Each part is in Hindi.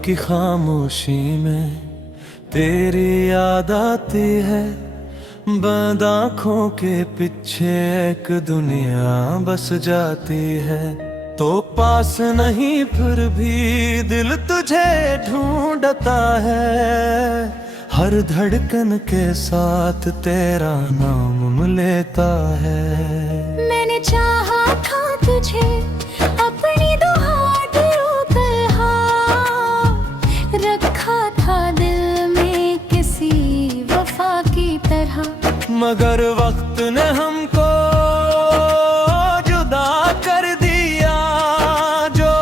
की खामोशी में तेरी याद आती है। बंद आँखों के पीछे एक दुनिया बस जाती है। तो पास नहीं फिर भी दिल तुझे ढूंढता है। हर धड़कन के साथ तेरा नाम लेता है। मैंने चाहा था तुझे अपनी दो हाथ रोकर, हाँ रखा था दिल में किसी वफा की तरह। मगर वक्त ने हमको जुदा कर दिया। जो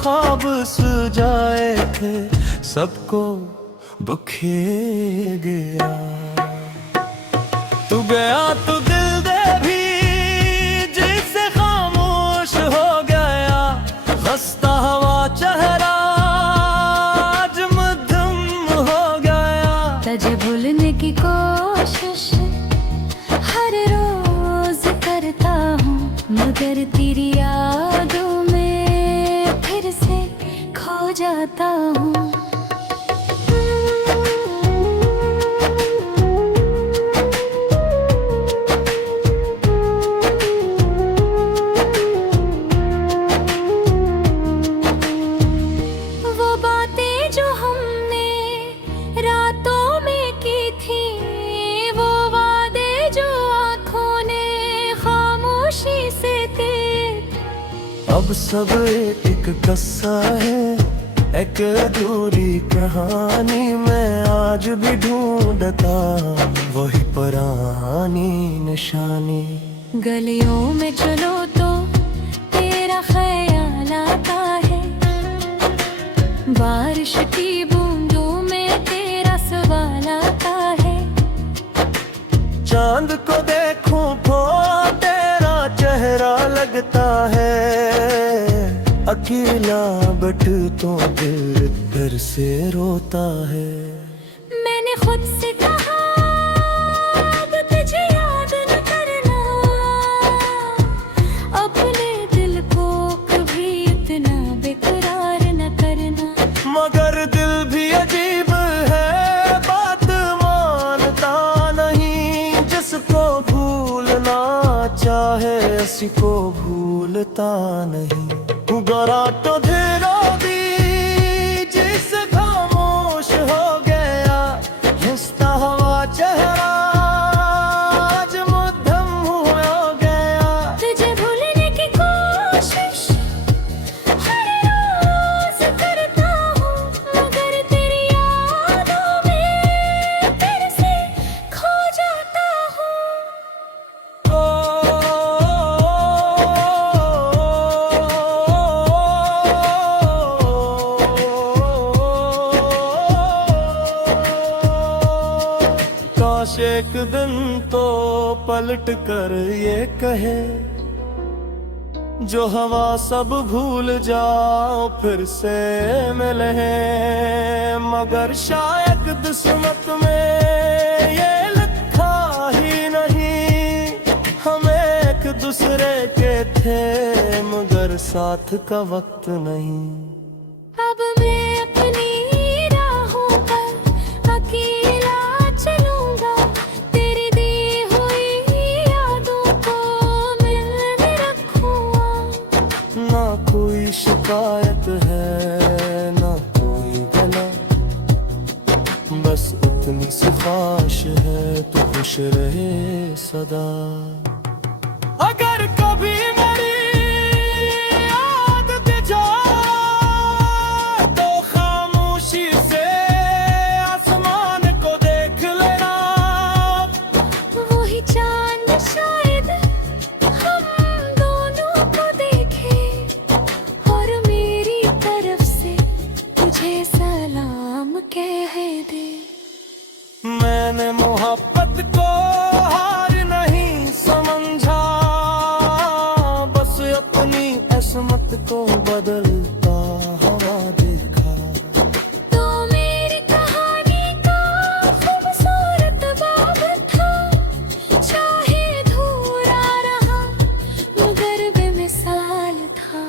ख्वाब सुजाए थे सबको बखेर गया। तू गया तो दिल दे भी जिससे खामोश हो गया। खस्ता हवा चेहरा आज मध्यम हो गया। तुझे भूलने की कोशिश हर रोज करता हूँ, मगर तेरी यादों में फिर से खो जाता हूँ। अब सब एक कस्सा है, एक अधूरी कहानी। मैं आज भी ढूंढता वही पुरानी निशानी। गलियों में चलो तो तेरा ख्याल आता है। बारिश की बूंदों में तेरा सवाल आता है। चांद को देखूं वो तेरा चेहरा लगता है। अकेला बट तो दिल फिर से रोता है। मैंने खुद से कहा अब तुझे याद न करना। अपने दिल को कभी इतना बेकरार न करना। मगर दिल भी अजीब है, बात मानता नहीं। जिसको भूलना चाहे उसी को भूलता नहीं। गरा तो धीरो दी जिस खामोश हो गया। हंसता हुआ चेहरा आज मध्यम हो गया। तुझे भूलने की कोशिश हर रोज करता हूँ, मगर तेरी यादों में फिर से खो जाता हूँ। काश एक दिन तो पलट कर ये कहे, जो हवा सब भूल जाओ फिर से मिले। मगर शायद किस्मत में ये लिखा ही नहीं। हम एक दूसरे के थे मगर साथ का वक्त नहीं। अब मैं अपनी राहों पर अकेला चलूंगा। तेरी दी हुई यादों को मिलने रखूंगा। ना कोई शिकायत है ना कोई गला, बस उतनी सी ख्वाहिश है तू खुश रहे सदा। अगर कभी मेरी आदत जाए तो खामोशी से आसमान को देख लेना। वही चांद शायद हम दोनों को देखे और मेरी तरफ से तुझे सलाम कह दे। मैंने मोहब्बत को हार नहीं समझा, बस अपनी किस्मत को बदलता हवा देखा। तो मेरी कहानी का खूबसूरत बाब था। चाहे अधूरा रहा मगर बेमिसाल था।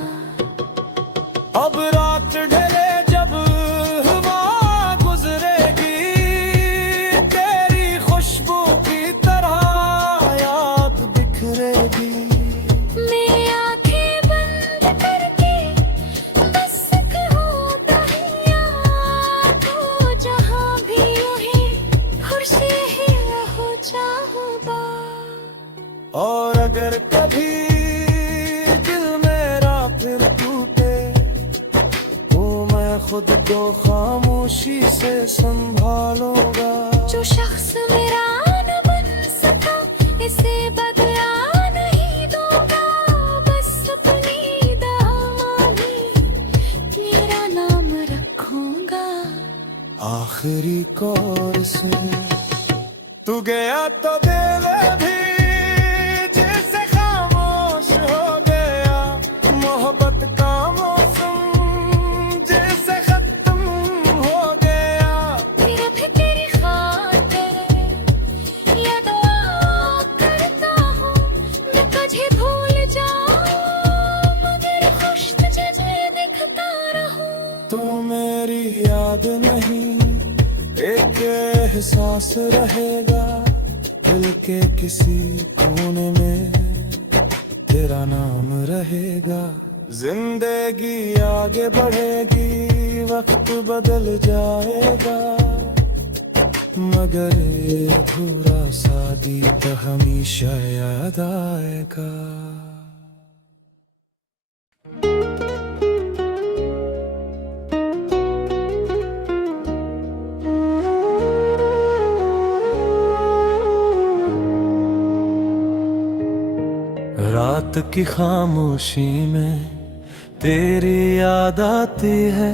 अब रात ढले जब अगर कभी दिल मेरा फिर टूटे तो मैं खुद को खामोशी से संभालूंगा। जो शख्स मेरा न बन सका इसे बदला नहीं दूंगा, बस अपनी दुआ में तेरा नाम रखूंगा। आखिरी कोर्स में तू गया तो दिल भी जैसे खामोश हो गया, मोहब्बत का मौसम जैसे खत्म हो गया। फिर भी तेरी खातिर ये दुआ करता हूँ मैं तुझे भूल जाऊँ, मगर खुश तुझे दिखता रहूँ। तो मेरी याद नहीं एक एहसास रहेगा, दिल के किसी कोने में तेरा नाम रहेगा। जिंदगी आगे बढ़ेगी, वक्त बदल जाएगा, मगर ये अधूरा सा गीत हमेशा याद आएगा। रात की खामोशी में तेरी याद आती है,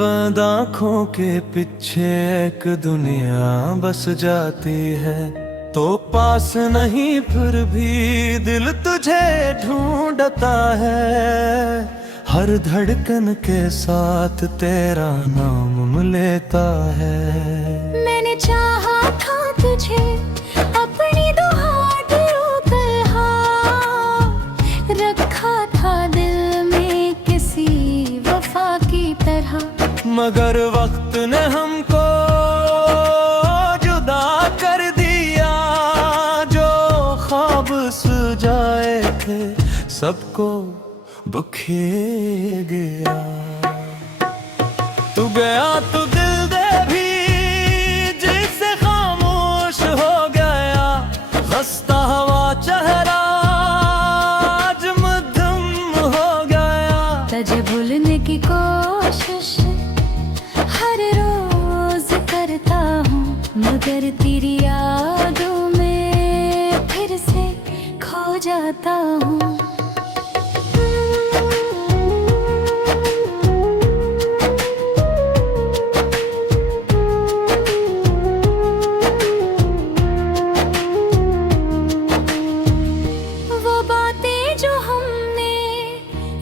बंद आँखों के पीछे एक दुनिया बस जाती है। तो पास नहीं फिर भी दिल तुझे ढूंढता है, हर धड़कन के साथ तेरा नाम लेता है। मैंने चाहा था तुझे अपनी मगर वक्त ने हमको जुदा कर दिया, जो ख्वाब सुजाए थे सबको बुखे गया। तू गया तो दिल दे भी जिससे खामोश हो गया, खस्ता हवा चेहरा आज मध्यम हो गया। तुझे भूलने की कोशिश हर रोज करता हूँ, मगर तेरी यादों में फिर से खो जाता हूँ। वो बातें जो हमने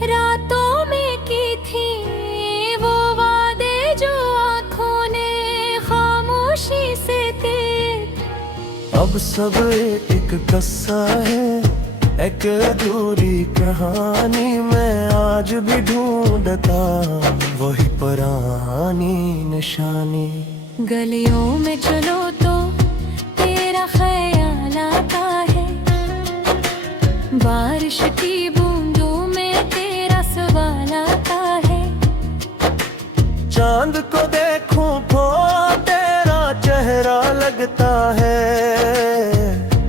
रातों में की थी, वो वादे जो आँखों ने खामोशी से थे, अब सब एक किस्सा है, एक अधूरी कहानी। मैं आज भी ढूंढता वही पुरानी निशानी। गलियों में चलो तो तेरा ख्याल आता है, बारिश की बूंदों में तेरा सवाल आता है। चांद को देखूं तो तेरा चेहरा लगता है,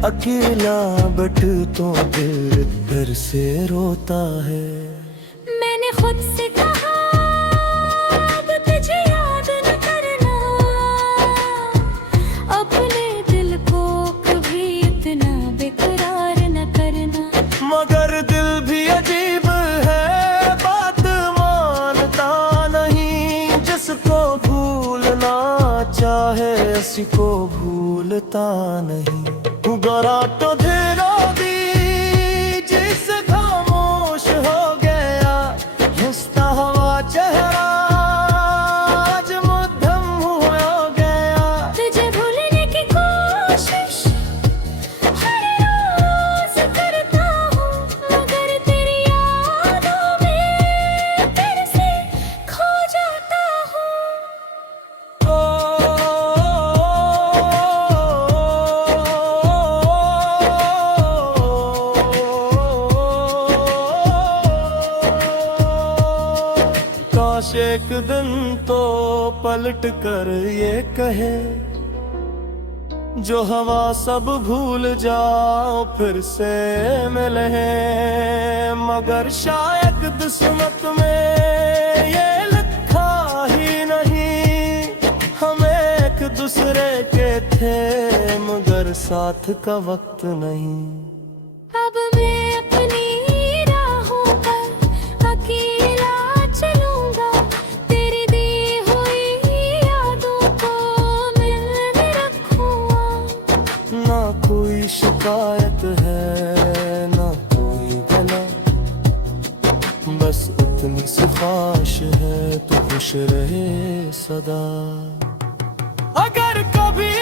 अकेला बट तो दिल फिर से रोता है। मैंने खुद से कहा अब तुझे याद न करना, अपने दिल को कभी इतना बेकरार न करना। मगर दिल भी अजीब है, बात मानता नहीं, जिसको भूलना चाहे उसी को भूलता नहीं। गरा तो धीरो दी जिस खामोश हो गया, हंसता हुआ चेहरा आज मध्यम हो गया। तुझे भूलने की कोशिश हर रोज करता हूँ, मगर तेरी यादों में फिर से खो जाता हूँ। काश एक दिन तो पलट कर ये कहे, जो हवा सब भूल जाओ फिर से मिले, मगर शायद किस्मत में ये लिखा ही नहीं। हम एक दूसरे के थे मगर साथ का वक्त नहीं। अब मैं अपनी राहों पर अकेला चलूंगा, तेरी दी हुई यादों को मिलने रखूंगा। ना कोई शिकायत है ना कोई गला, बस उतनी सी ख्वाहिश है तो खुश रहे सदा। अगर कभी